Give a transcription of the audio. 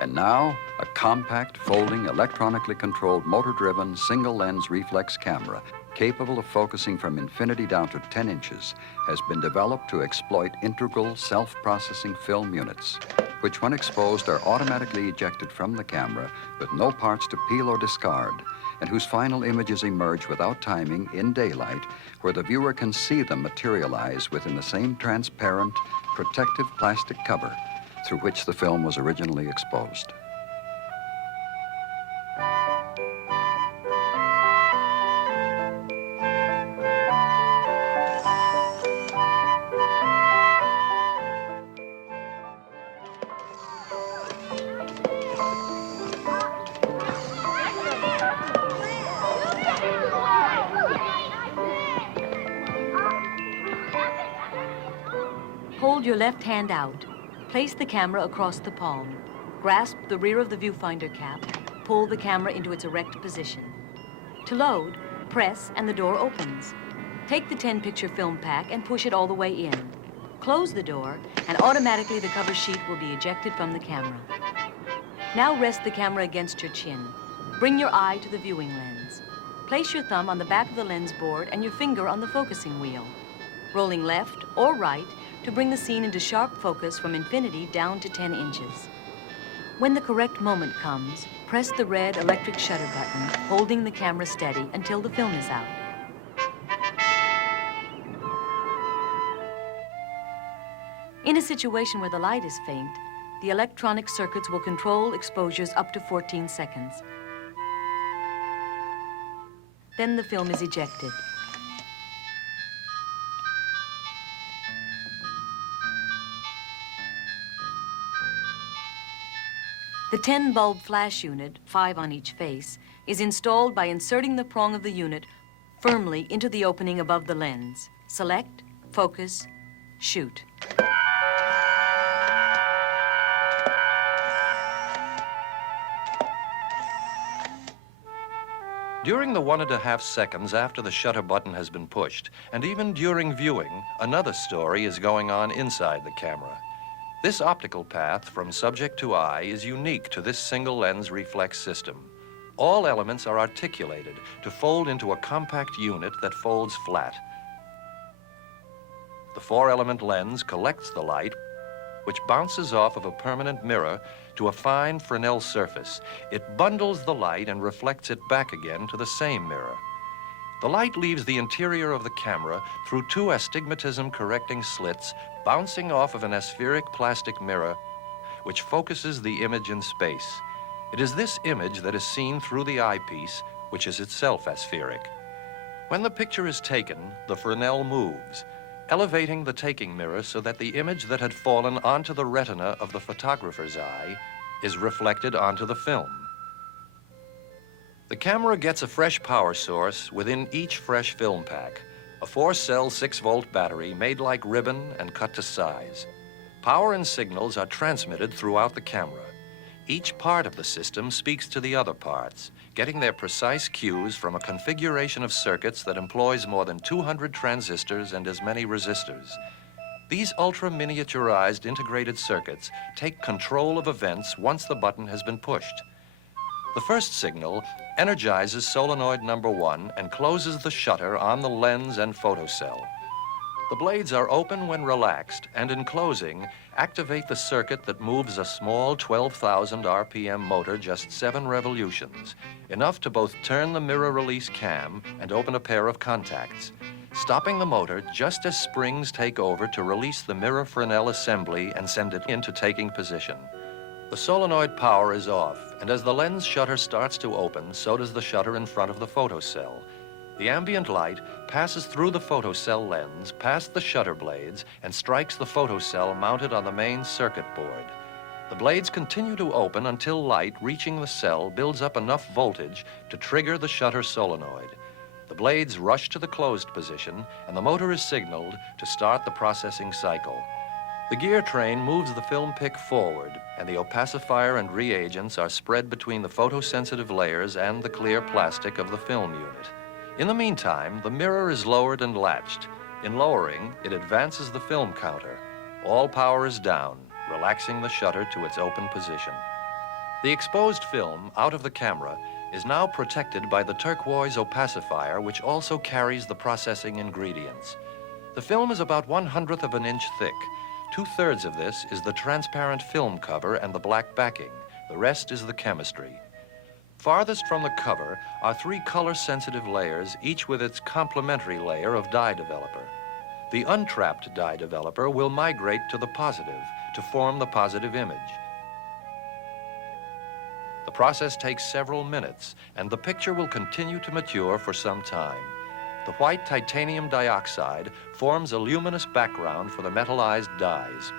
And now, a compact, folding, electronically controlled, motor-driven, single-lens reflex camera capable of focusing from infinity down to 10 inches has been developed to exploit integral self-processing film units, which when exposed are automatically ejected from the camera with no parts to peel or discard, and whose final images emerge without timing in daylight, where the viewer can see them materialize within the same transparent, protective plastic cover through which the film was originally exposed. Hold your left hand out. Place the camera across the palm. Grasp the rear of the viewfinder cap. Pull the camera into its erect position. To load, press and the door opens. Take the 10-picture film pack and push it all the way in. Close the door and automatically the cover sheet will be ejected from the camera. Now rest the camera against your chin. Bring your eye to the viewing lens. Place your thumb on the back of the lens board and your finger on the focusing wheel. Rolling left or right to bring the scene into sharp focus from infinity down to 10 inches. When the correct moment comes, press the red electric shutter button, holding the camera steady until the film is out. In a situation where the light is faint, the electronic circuits will control exposures up to 14 seconds. Then the film is ejected. The 10-bulb flash unit, 5 on each face, is installed by inserting the prong of the unit firmly into the opening above the lens. Select, focus, shoot. During the 1.5 seconds after the shutter button has been pushed, and even during viewing, another story is going on inside the camera. This optical path from subject to eye is unique to this single lens reflex system. All elements are articulated to fold into a compact unit that folds flat. The 4-element lens collects the light, which bounces off of a permanent mirror to a fine Fresnel surface. It bundles the light and reflects it back again to the same mirror. The light leaves the interior of the camera through 2 astigmatism-correcting slits bouncing off of an aspheric plastic mirror, which focuses the image in space. It is this image that is seen through the eyepiece, which is itself aspheric. When the picture is taken, the Fresnel moves, elevating the taking mirror so that the image that had fallen onto the retina of the photographer's eye is reflected onto the film. The camera gets a fresh power source within each fresh film pack, a 4-cell 6-volt battery made like ribbon and cut to size. Power and signals are transmitted throughout the camera. Each part of the system speaks to the other parts, getting their precise cues from a configuration of circuits that employs more than 200 transistors and as many resistors. These ultra-miniaturized integrated circuits take control of events once the button has been pushed. The first signal energizes solenoid number 1 and closes the shutter on the lens and photocell. The blades are open when relaxed and in closing activate the circuit that moves a small 12,000 RPM motor just 7 revolutions, enough to both turn the mirror release cam and open a pair of contacts, stopping the motor just as springs take over to release the mirror Fresnel assembly and send it into taking position. The solenoid power is off, and as the lens shutter starts to open, so does the shutter in front of the photocell. The ambient light passes through the photocell lens, past the shutter blades, and strikes the photocell mounted on the main circuit board. The blades continue to open until light reaching the cell builds up enough voltage to trigger the shutter solenoid. The blades rush to the closed position, and the motor is signaled to start the processing cycle. The gear train moves the film pick forward, and the opacifier and reagents are spread between the photosensitive layers and the clear plastic of the film unit. In the meantime, the mirror is lowered and latched. In lowering, it advances the film counter. All power is down, relaxing the shutter to its open position. The exposed film out of the camera is now protected by the turquoise opacifier, which also carries the processing ingredients. The film is about 1/100 of an inch thick. 2/3 of this is the transparent film cover and the black backing. The rest is the chemistry. Farthest from the cover are 3 color-sensitive layers, each with its complementary layer of dye developer. The untrapped dye developer will migrate to the positive to form the positive image. The process takes several minutes, and the picture will continue to mature for some time. The white titanium dioxide forms a luminous background for the metallized dyes.